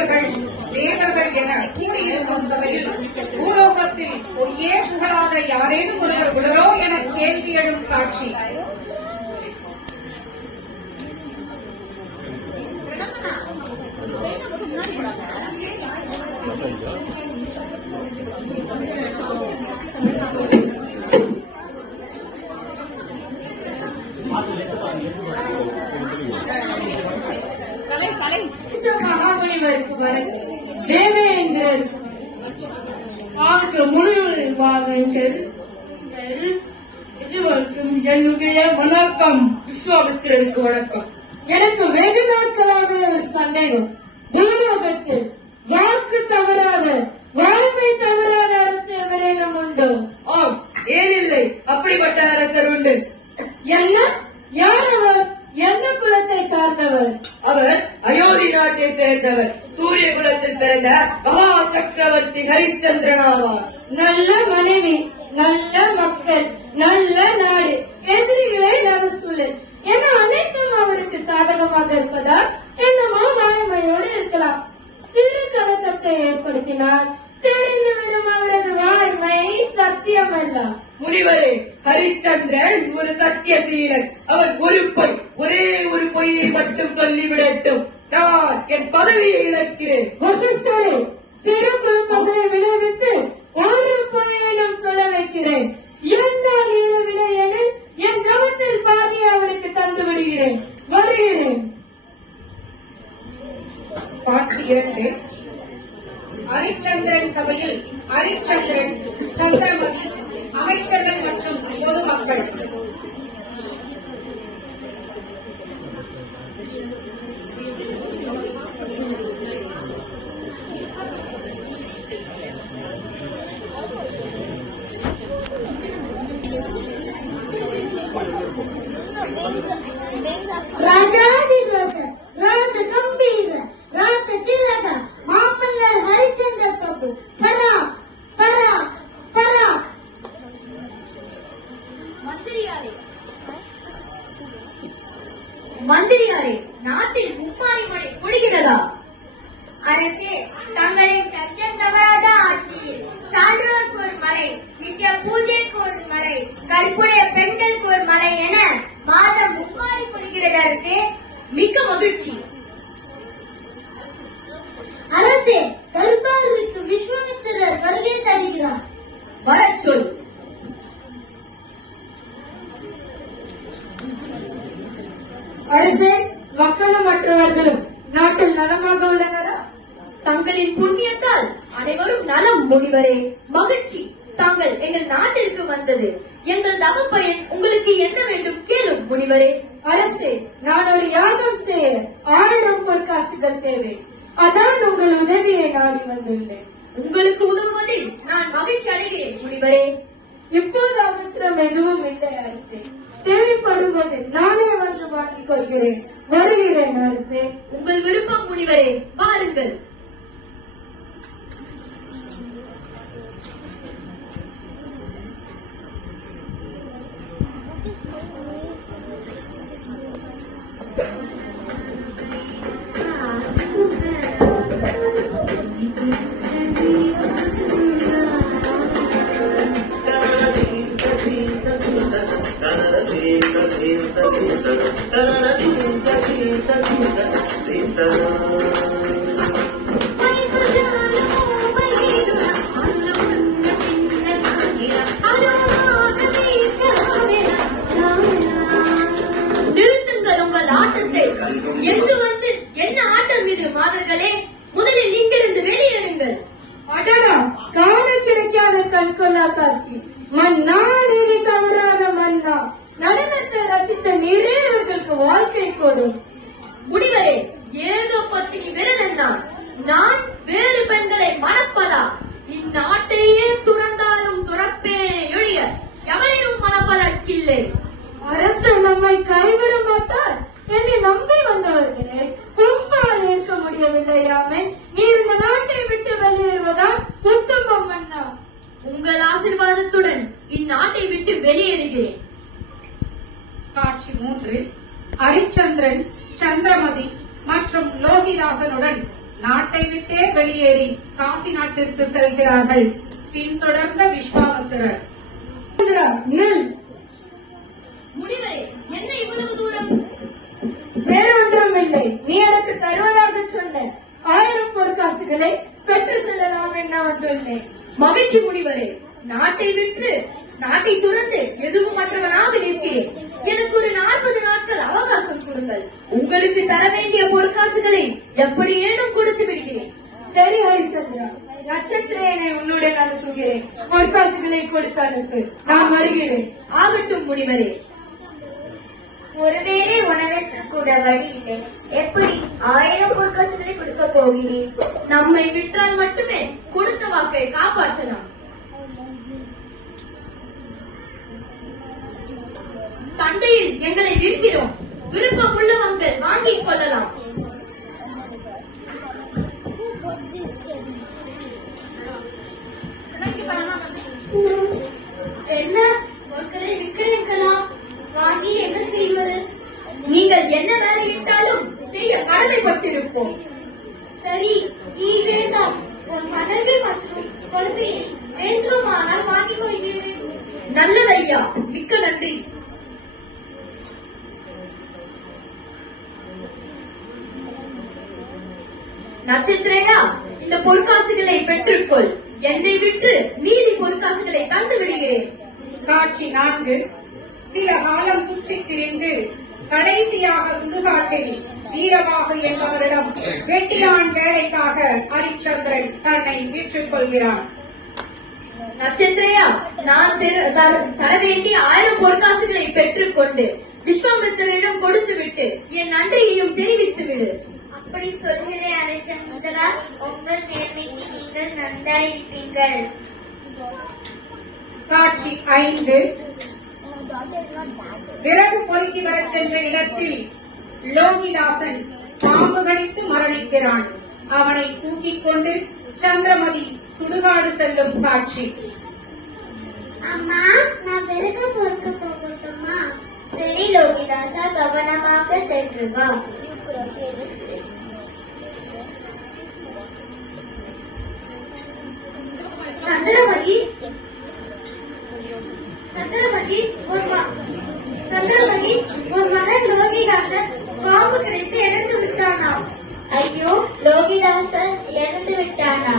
முனிவர்கள் தேவர்கள் என கூடியிருக்கும் சபையில் பூலோகத்தில் பொய்யே புகழாத யாரேனும் ஒருவர் உடலோ என கேள்வி எழும் காட்சி. மகாமுனிவருக்கு வணக்கம். தேவேந்திரர் முனிவர்கள் இருவருக்கும் என்னுடைய வணக்கம். விஸ்வாமித்திரருக்கு வணக்கம். எனக்கு வெகு நாட்களாக ஒரு சந்தேகம். பூலோகத்தில் வாக்கு தவறாத வாழ்க்கை தவறாத அரசு எவரேனும் உண்டு? ஆம், ஏனில்லை, அப்படிப்பட்ட அரசர் உண்டு. என்ன? யார் அவர்? எந்த குலத்தை சார்ந்தவர்? அவர் அயோத்தி நாட்டை சேர்ந்தவர். சூரிய குலத்தில் பிறந்த மகா சக்கரவர்த்தி ஹரிச்சந்திரன் ஆவார். நல்ல மனைவி, நல்ல மக்கள், நல்ல நாடு, எதிரிகளே இல்லாத சூழல் என அனைத்தும் அவருக்கு சாதகமாக இருப்பதா? என்னமோ வாய்மையோடு இருக்கலாம். சிறு கலக்கத்தை ஏற்படுத்தினால் தெரிந்துவிடும் அவரது வாய்மை சத்தியம் அல்ல. முனிவரே, ஹரிச்சந்திரன் ஒரு சத்தியசீலன். அவர் ஒரே ஒரு பொய்யை மட்டும் சொல்லிவிடட்டும், நான் என் பதவியை இழக்கிறேன். சிறு குழப்பத்தை விளைவித்து ஒரு பொய்யை நான் சொல்ல வைக்கிறேன். என்னால் இழவில்லை எனில் என் கவனத்தில் பாதியை அவருக்கு தந்து விடுகிறேன். வருகிறேன். காட்சி 2. ஹரிச்சந்திரன் சபையில் ஹரிச்சந்திரன், சந்திரமதி, அமைச்சர்கள் மற்றும் பொதுமக்கள். மந்திரியாரே, நாட்டில் மும்மாரி மழை பொழிகிறதா? அரசே, தங்களின் சத்தியம் தவறாத ஆட்சியில் சான்றோருக்கு ஒரு மலை, நித்திய பூஜைக்கு ஒரு மலை, கற்புடைய பெண்களுக்கு ஒரு மலை என மாதம் மும்மாரி பொழிகிறது அரசே. மிக்க மகிழ்ச்சி. அரசே, கருப்பாருக்கு விஸ்வாமித்திரர் வருகை தருகிறார். வரச் சொல். அரசே, மக்களும் மற்றவர்களும் நாட்டில் நலமாக உள்ளனரா? தங்களின் புண்ணியத்தால் அனைவரும் நலம் முனிவரே. மகிழ்ச்சி. தாங்கள் எங்கள் நாட்டிற்கு வந்தது எங்கள் தவப்பயன். உங்களுக்கு என்ன வேண்டும் கேளும் முனிவரே. அரசே, நான் ஒரு யாகம் செய்ய 1000 பொற்காசுகள் தேவை. அதான் உங்கள் உதவியை நாடி வந்துள்ளேன். உங்களுக்கு உதவுவதில் நான் மகிழ்ச்சி அடைகிறேன் முனிவரே. இப்போது அவசரம் எதுவும் இல்லை அரசே. தேவைப்படுவது நானே வந்து வாங்கிக் கொள்கிறேன். வருகிறேன் அரசே. உங்கள் விருப்பம் முனிவரே, பாருங்கள். நிறுத்துங்கள் உங்கள் ஆட்டத்தை. எங்கு வந்து என்ன ஆட்டம் இது மாதர்களே? முதலில் இங்கிருந்து வெளியேறுங்கள். அடடா, காண கிடைக்காத கண்கொள்ளா காட்சி. மன்னா, நீதி தவறாத மன்னா. நடனத்தை ரசித்த நீரே இவர்களுக்கு வாழ்க்கை போடும். முனிவரே, ஏக பத்தினி விரதன் நான் வேறு பெண்களை மணப்பதா? இந்நாட்டையே துறந்தாலும் துறப்பேனே ஒழிய எவரையும் மணப்பதற்கில்லை. அரசு நம்மை கைவிட மாட்டார் என்னை நம்பி வந்தவர்களே பொம்பால் ஏற்க முடியவில்லையாமே. நீ இந்த நாட்டை விட்டு வெளியேறுவதா உத்தமம் மன்னா. உங்கள் ஆசீர்வாதத்துடன் இந்நாட்டை விட்டு வெளியேறுகிறேன். காட்சி 3. ஹரிச்சந்திரன், சந்திரமதி மற்றும் லோகிதாசனுடன் நாட்டை விட்டே வெளியேறி காசி நாட்டிற்கு செல்கிறார்கள். பின்தொடர்ந்த விஸ்வாமித்திரர், நில். முனிவரே, என்ன இவ்வளவு தூரம்? வேறொன்றும் இல்லை. நீ எனக்கு தருவதாக சொன்ன 1000 பொற்காசுகளை பெற்று செல்லலாம் என்ன வந்துள்ளேன். மகிழ்ச்சி முனிவரே, நாட்டை விற்று நாட்டை துறந்து எதுவும் மற்றவனாக நிற்கிறேன். எனக்கு ஒரு 40 நாட்கள் அவகாசம் கொடுங்கள். உங்களுக்கு தர வேண்டிய பொற்காசுகளை எப்படியேனும் கொடுத்து விடுகிறேன். சரி ஹரிச்சந்திரா, நட்சத்திரனை உன்னுடன் அனுப்புகிறேன். பொற்காசுகளை கொடுத்து அனுப்பு, நான் வருகிறேன். ஆகட்டும் முனிவரே. ஒருவேளை உணவிற்கு கூட வழி இல்லை. எப்படி 1000 பொற்காசுகளை கொடுக்க போகிறேன்? நம்மை விற்றால் மட்டுமே கொடுத்த வாக்கை காப்பாற்றலாம். சந்தையில் எங்களை விற்கிறோம். விருப்பம் உள்ளவங்க வாங்கிக் கொள்ளலாம். என்ன பொருட்களை விற்கிறீர்களா? வாங்கி என்ன செய்வது? நீங்கள் என்ன வேலையிட்டாலும் செய்ய கடமைப்பட்டிருப்போம். சரி, நீ வேண்டாம். உன் மனைவி மற்றும் குழந்தையை வேண்டுமானால் வாங்கிக் கொள்கிறேன். நல்லதையா, மிக்க நன்றி. நட்சத்திரையா, இந்த பொற்காசுகளை பெற்றுக்கொள். என்னை விட்டு மீதி பொற்காசுகளை தந்து விடுகிறேன். காட்சி 4. சில காலம் சுற்றித் திரிந்து கடைசியாக சுடுகாட்டில் வீரமாக என்பவரிடம் வெட்டியான் வேலைக்காக ஹரிச்சந்திரன் தன்னை விற்றுக் கொள்கிறான். நட்சத்திரையா, நான் தர வேண்டிய 1000 பொற்காசுகளை பெற்றுக்கொண்டு விஸ்வாமித்திரரிடம் கொடுத்து விட்டு என் நன்றியையும் தெரிவித்து விடு. அப்படி சொல்கிறேன் ஹரிச்சந்திரா, உங்கள் நேர்மைக்கு நீங்கள் நன்றாயிருப்பீர்கள். காட்சி 5. விறகு பொறுக்கி வரச் சென்ற இடத்தில் லோகிதாசன் பாம்பு கடித்து மரணிக்கிறான். அவனை தூக்கிக் கொண்டு சந்திரமதி சுடுகாடு செல்லும் காட்சி. அம்மா, நான் விறகு பொறுக்க போகட்டுமா? சரி லோகிதாசா, கவனமாக சென்று வா. சந்திரமதி, ஒரு மகன் லோகிதாசன் பாம்பு கிடைத்து இறந்து விட்டானா? ஐயோ, லோகிதாசன் இறந்து விட்டானா?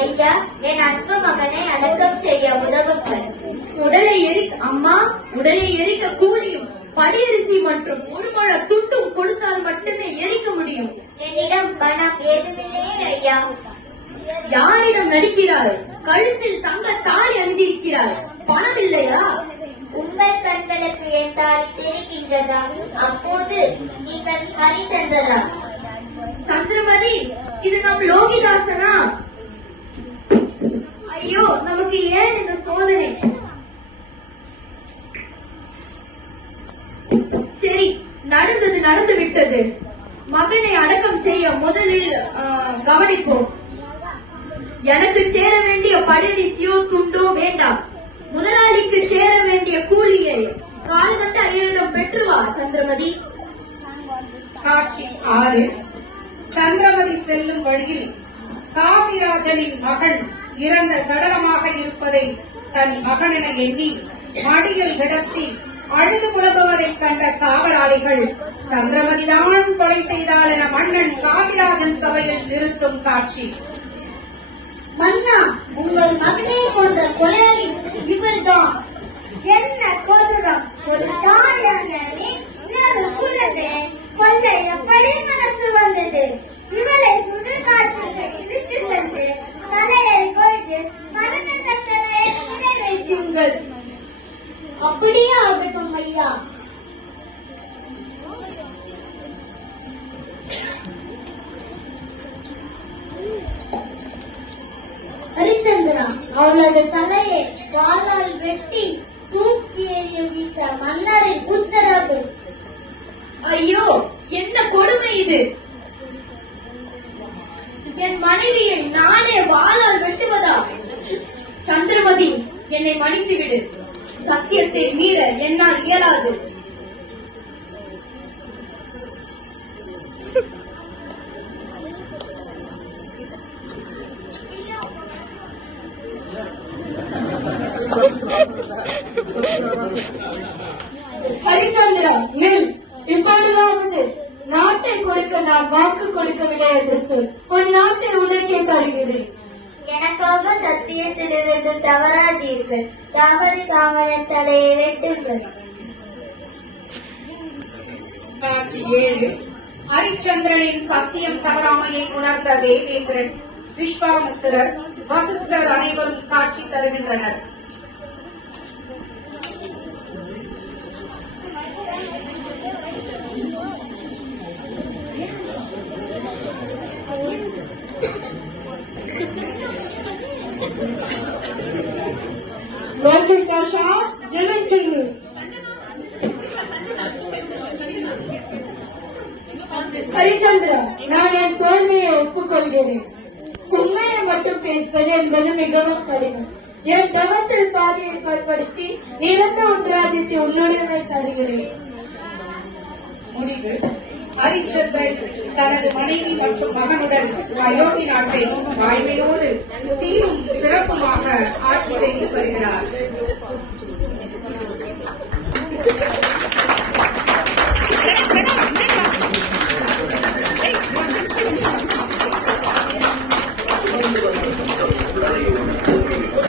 ஐயா, என் அன்பு மகனை அடக்கம் செய்ய உதவுங்கள். உடலை எரிக்க கூலியும் படியரிசி மற்றும் ஒரு மழ துண்டும் கொடுத்தால் மட்டுமே எரிக்க முடியும். என்னிடம் பணம் ஏதுமில்லையே ஐயா. யாரிடம் நடிக்கிறாய்? கழுத்தில் தங்க தாலி அணிந்திருக்கிறாய், பணம் இல்லையா? உங்கள் கண்களுக்கு என் தாலி தெரிகின்றதா? அப்போது நீங்கள் ஹரிச்சந்திரா. சந்திரமதி, இது நம் லோகிதாசனா? ஐயோ, நமக்கு ஏன் இந்த சோதனை? சரி, நடந்தது நடந்து விட்டது. மகனை அடக்கம் செய்ய முதலில் கவனிப்போம். எனக்கு சேர வேண்டிய படியரிசியோ துண்டோ வேண்டாம். முதலாளிக்கு சேர வேண்டிய கூலியை கால்கட்ட ஐயரிடம் பெற்றுவா சந்திரமதி. காட்சி 6. சந்திரமதி செல்லும் வழியில் காசிராஜனின் மகன் இறந்த சடலமாக இருப்பதை தன் மகனென எண்ணி மடியில் கிடத்தி அழுது புலம்புவதைக் கண்ட காவலாளிகள் சந்திரமதிதான் கொலை செய்தாள் என மன்னன் காசிராஜன் சபையில் நிறுத்தும் காட்சி. மன்னா, உங்கள் மகனை கொண்ட கொலையாளி இவர்தான். என்ன கொடூரம்! ஒரு தாயான இன்னொரு குழந்தை கொல்ல எப்படி மனசு வந்தது? இவரை சுடுகாட்டுக்கு இழுத்து சென்று தலையை கொண்டு மரண தண்டனை நிறைவேற்றுங்கள். அப்படியே ஆகட்டும் ஐயா. ஹரிச்சந்திரா, அவளது தலையை வாளால் வெட்டி தூக்கி எறிவித்த மன்னரின் உத்தரவு. ஐயோ, என்ன கொடுமை இது! என் மனைவியை நானே வாளால் வெட்டுவதா? சந்திரமதி, என்னை மன்னித்து விடு. சத்தியத்தை மீற என்னால் இயலாது. ஹரிச்சந்திரா, நில். இப்பொழுதாவது நாட்டை கொடுக்க நான் வாக்கு கொடுக்கவில்லை என்று சொல். உன் நாட்டை உனக்கே தருகிறேன். எனக்காக சத்தியத்திலிருந்து தவறாதீர்கள். தாமரை தலையை வெட்டுங்கள். காட்சி 7. ஹரிச்சந்திரனின் சத்தியம் தவறாமையை உணர்ந்த தேவேந்திரன், விஸ்வாமித்திரர், வசிஷ்டர் அனைவரும் சாட்சி தருகின்றனர். வெங்கடாஷா, எனக்கு ஹரிச்சந்திரா, நான் என் தோல்வியை ஒப்புக்கொள்கிறேன். உண்மையை மட்டும் பேசுவது என்பது மிகவும் கடினம். என் தவத்தில் பாதியை பயன்படுத்தி நிறந்த ஒன்றாதித்ய உன்னுடைமை தருகிறேன். முடிவு. ஹரிச்சந்திரன் தனது மனைவி மற்றும் மகனுடன் அயோத்தி நாட்டை வாய்மையோடு சீரும் சிறப்புமாக ஆட்சி செய்து வருகிறார்.